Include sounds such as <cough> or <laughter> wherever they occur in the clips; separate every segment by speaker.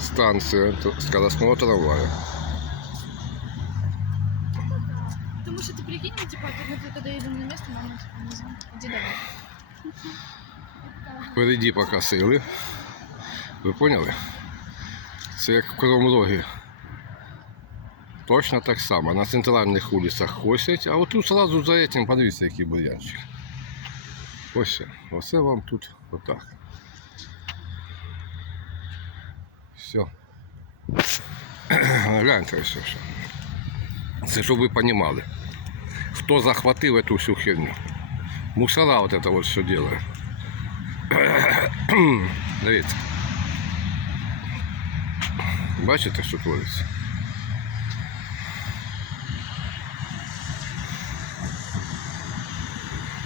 Speaker 1: станция т- скоростного трамвая.
Speaker 2: Потому что ты прикинь, ну, типа, мы когда едем на место, мама типа, не знаю, иди давай.
Speaker 1: Впереді покосили. Ви поняли? Це як в Кривому Рогі. Точно так само. На центральних вулицях косять, а отут сразу за этим подивіться, який бур'янчик. Ось. він. Оце вам тут отак. Все. Гляньте ось що. Це щоб ви розуміли, хто захватив цю всю херню. Мусора вот это вот все делает. <clears throat> Дивіться. Бачите, що твориться?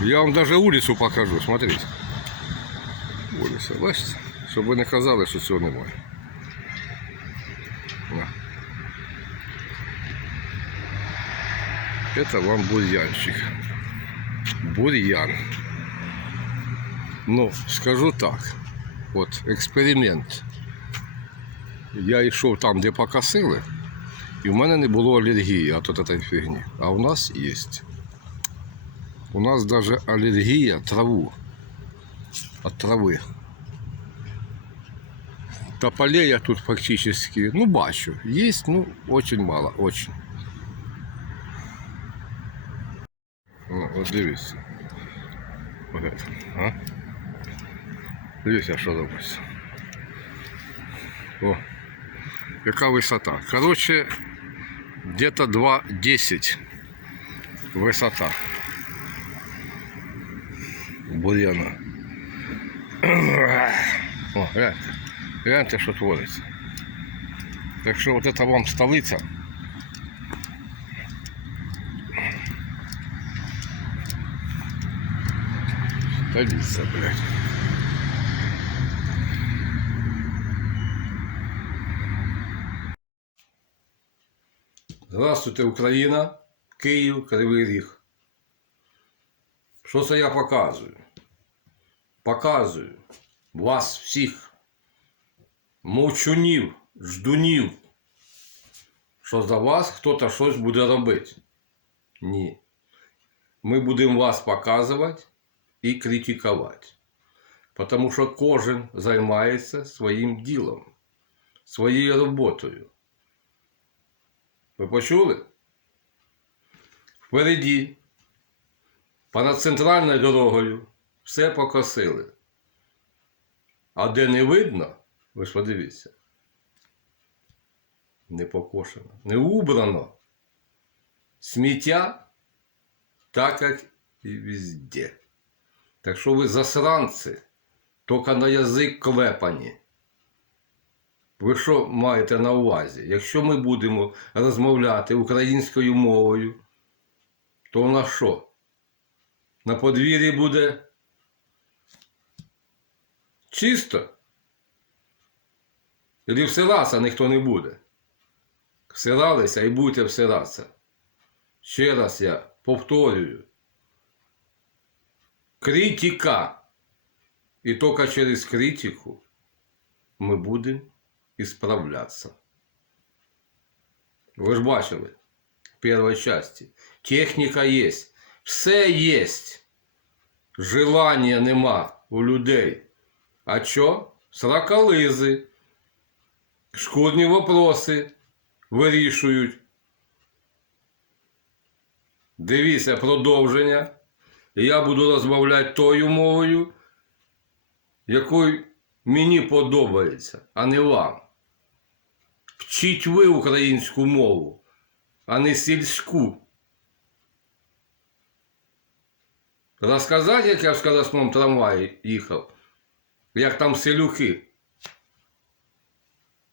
Speaker 1: Я вам даже улицу покажу, смотрите. Улиця, бачите? Щоб ви не казали, що цього немає. На. Это вам бурьянчик. Бурьян. Ну, скажу так. От експеримент. Я йшов там, де покосили, і в мене не було алергії від от цієї фігні. А у нас є. У нас навіть алергія траву. От трави. Тополей я тут фактически, ну, бачу. Есть, ну, очень мало, очень. Ну, от дивіться. Вот это, а? Дивіться, що робиться. О, яка висота. Короче, где-то 2,10 висота. Бур'яна. О, гляньте. Гляньте, що твориться. Так що вот это вам столиця. Столиця, блядь. Здравствуйте, Україна, Київ, Кривий Ріг. Що це я показую? Показую вас всіх, мовчунів, ждунів, що за вас хтось щось буде робити. Ні. Ми будемо вас показувати і критикувати. Тому що кожен займається своїм ділом, своєю роботою. Ви почули? Впереді, понад центральною дорогою, все покосили. А де не видно, ви ж подивіться, не покошено, не убрано. Сміття так, як і везде. Так що ви засранці, тільки на язик клепані. Ви що маєте на увазі? Якщо ми будемо розмовляти українською мовою, то у нас що? На подвір'ї буде чисто? Или всиратися ніхто не буде? Всиралися і будете всиратися. Ще раз я повторюю. Критика. І тільки через критику ми будемо исправляться. Ви ж бачили в першій часті. Техніка є. Все є. Желання нема у людей. А що? Сракализи. Шкурні вопроси вирішують. Дивіться продовження. Я буду розмовляти тою мовою, якою мені подобається, а не вам. Вчіть ви українську мову, а не сільську. Розказати, як я в скоростному трамваї їхав, як там селюки,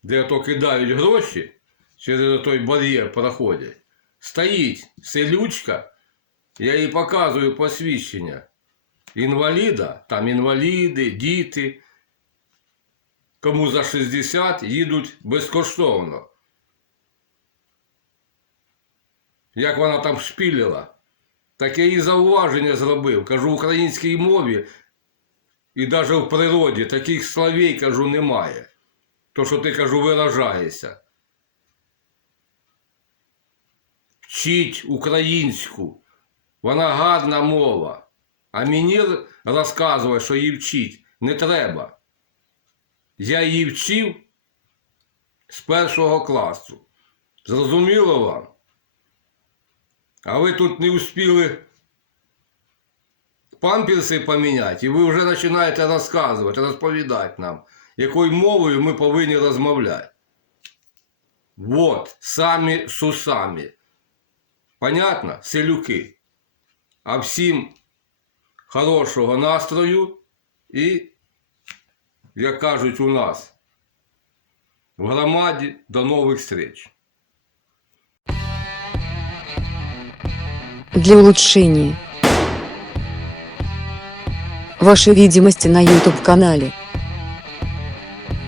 Speaker 1: де то кидають гроші, через той бар'єр проходять. Стоїть селючка, я їй показую посвідчення інваліда, там інваліди, діти кому за 60 їдуть безкоштовно. Як вона там шпілила, так я їй зауваження зробив. Кажу, в українській мові і навіть в природі таких словей, кажу, немає. То, що ти кажу, виражаєшся. Вчіть українську. Вона гарна мова. А мені розказувати, що її вчить, не треба. Я її вчив з першого класу. Зрозуміло вам? А ви тут не успіли памперси поміняти, і ви вже починаєте розказувати, розповідати нам, якою мовою ми повинні розмовляти. Вот, самі сусамі. Понятно? Селюки. А всім хорошого настрою і, як кажуть у нас, в громаді до нових встреч.
Speaker 3: Для улучшения вашей видимости на YouTube-канале